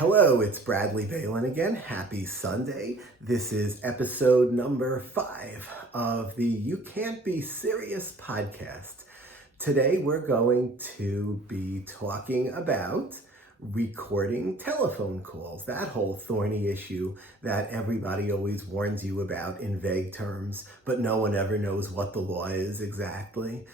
Hello, it's Bradley Balin again. Happy Sunday. This is episode number 5 of the You Can't Be Serious podcast. Today we're going to be talking about recording telephone calls, that whole thorny issue that everybody always warns you about in vague terms, but no one ever knows what the law is exactly.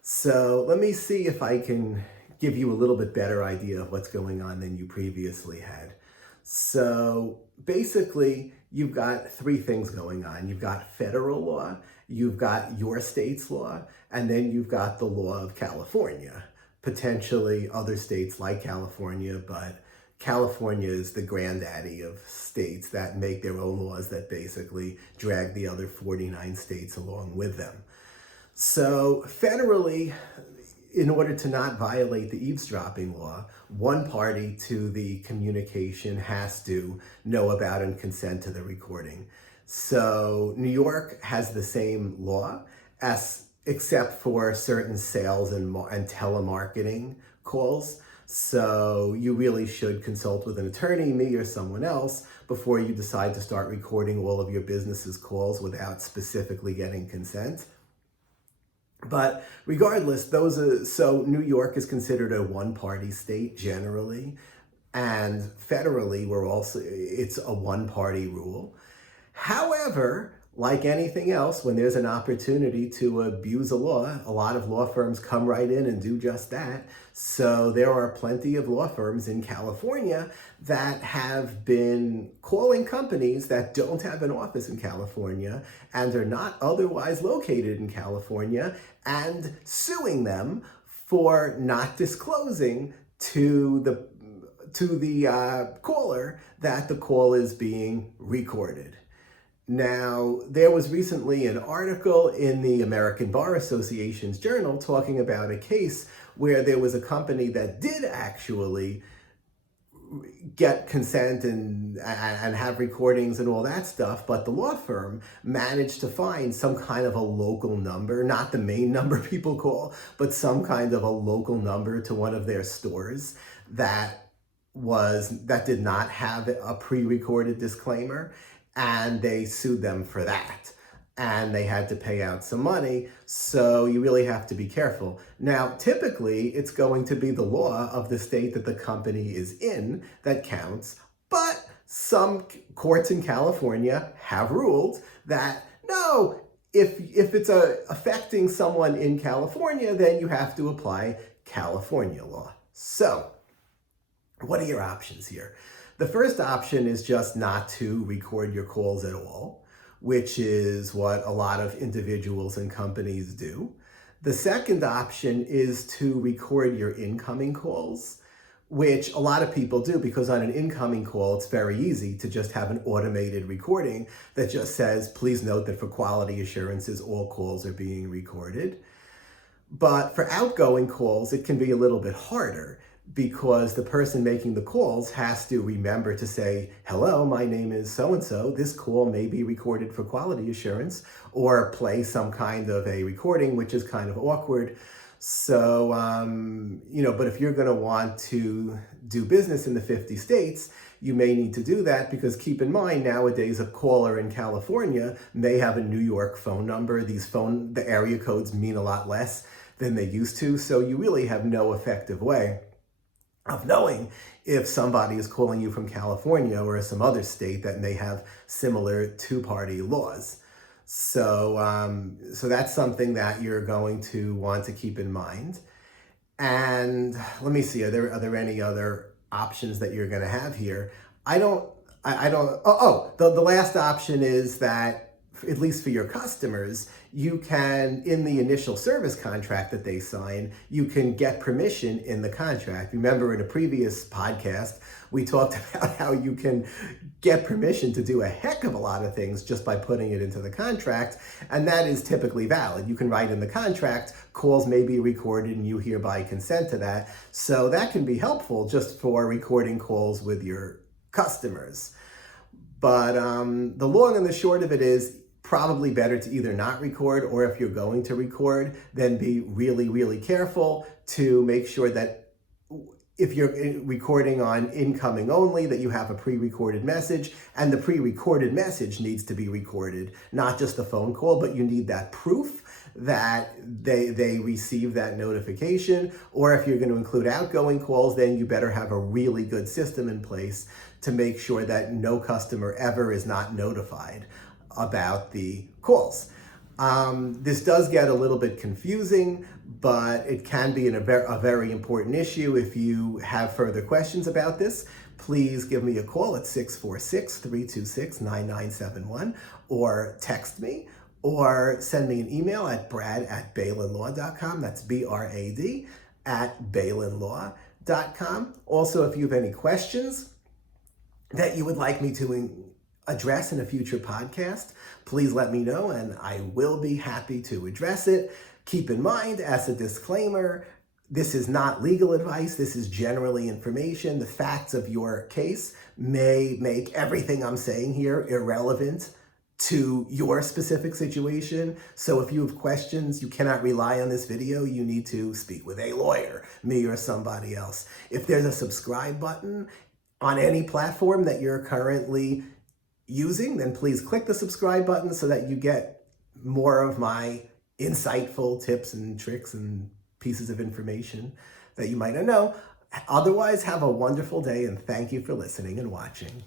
So let me see if I can give you a little bit better idea of what's going on than you previously had. So basically, you've got 3 things going on. You've got federal law, you've got your state's law, and then you've got the law of California. Potentially other states like California, but California is the granddaddy of states that make their own laws that basically drag the other 49 states along with them. So federally, in order to not violate the eavesdropping law, one party to the communication has to know about and consent to the recording. So New York has the same law, except for certain sales and telemarketing calls. So you really should consult with an attorney, me or someone else, before you decide to start recording all of your business's calls without specifically getting consent. But regardless, so New York is considered a one-party state generally, and federally it's a one-party rule. However, like anything else, when there's an opportunity to abuse a law, a lot of law firms come right in and do just that. So there are plenty of law firms in California that have been calling companies that don't have an office in California and are not otherwise located in California and suing them for not disclosing to the caller that the call is being recorded. Now, there was recently an article in the American Bar Association's journal talking about a case where there was a company that did actually get consent and have recordings and all that stuff, but the law firm managed to find some kind of a local number, not the main number people call, but some kind of a local number to one of their stores that did not have a pre-recorded disclaimer. And they sued them for that. And they had to pay out some money. So you really have to be careful. Now, typically, it's going to be the law of the state that the company is in that counts. But some courts in California have ruled that, no, if it's affecting someone in California, then you have to apply California law. So what are your options here? The first option is just not to record your calls at all, which is what a lot of individuals and companies do. The second option is to record your incoming calls, which a lot of people do because on an incoming call, it's very easy to just have an automated recording that just says, please note that for quality assurances, all calls are being recorded. But for outgoing calls, it can be a little bit harder, because the person making the calls has to remember to say, hello, my name is so-and-so. This call may be recorded for quality assurance, or play some kind of a recording, which is kind of awkward. So, but if you're going to want to do business in the 50 states, you may need to do that because keep in mind, nowadays, a caller in California may have a New York phone number. The area codes mean a lot less than they used to. So you really have no effective way of knowing if somebody is calling you from California or some other state that may have similar two-party laws. So that's something that you're going to want to keep in mind. And let me see, are there any other options that you're going to have here? The last option is that, at least for your customers, you can, in the initial service contract that they sign, you can get permission in the contract. Remember in a previous podcast, we talked about how you can get permission to do a heck of a lot of things just by putting it into the contract, and that is typically valid. You can write in the contract, calls may be recorded and you hereby consent to that. So that can be helpful just for recording calls with your customers. But the long and the short of it is, probably better to either not record, or if you're going to record, then be really, really careful to make sure that if you're recording on incoming only, that you have a pre-recorded message, and the pre-recorded message needs to be recorded, not just the phone call, but you need that proof that they receive that notification. Or if you're going to include outgoing calls, then you better have a really good system in place to make sure that no customer ever is not notified about the calls. This does get a little bit confusing, but it can be a very important issue. If you have further questions about this, please give me a call at 646-326-9971, or text me, or send me an email at brad@balinlaw.com. That's BRAD @balinlaw.com. Also, if you have any questions that you would like me to address in a future podcast, please let me know and I will be happy to address it. Keep in mind, as a disclaimer, this is not legal advice. This is generally information. The facts of your case may make everything I'm saying here irrelevant to your specific situation. So if you have questions, you cannot rely on this video. You need to speak with a lawyer, me or somebody else. If there's a subscribe button on any platform that you're currently using, then please click the subscribe button so that you get more of my insightful tips and tricks and pieces of information that you might not know. Otherwise, have a wonderful day, and thank you for listening and watching.